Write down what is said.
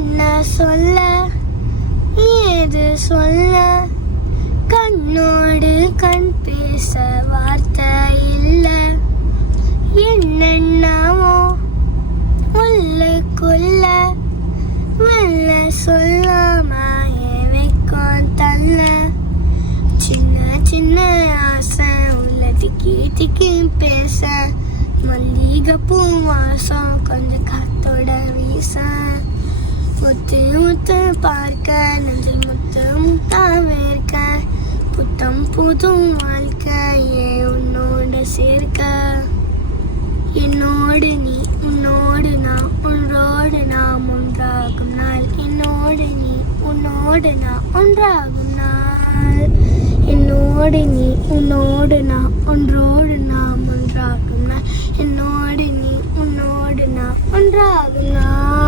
என்ன சொல்ல ஏது சொல்ல கண்ணோடு கண் பேச வார்த்தை இல்ல என்னென்னவோ உள்ளுக்குள்ள வெள்ள சொல்லாம வைக்கும் தள்ள சின்ன சின்ன ஆசை உள்ள திக்கி திக்கி பேச மல்லிகைப்பூ வாசம் கொஞ்சம் காத்தோட வீச முத்து முத்து பார்க்க நெஞ்சில் முத்து முத்தா வேர்க்க புத்தம் புதும் வாழ்க்கையே உன்னோடு சேர்க்க என்னோடு நீ உன்னோடு நான் ஒன்றோடு நாம் ஒன்றாகும் நாள் என்னோடு நீ உன்னோடு நான் ஒன்றாகும் நாள் என்னோடு நீ உன்னோடு நான் ஒன்றோடு நாம் ஒன்றாகும் நாள் என்னோடு நீ உன்னோடு நான் ஒன்றாகும் நாள்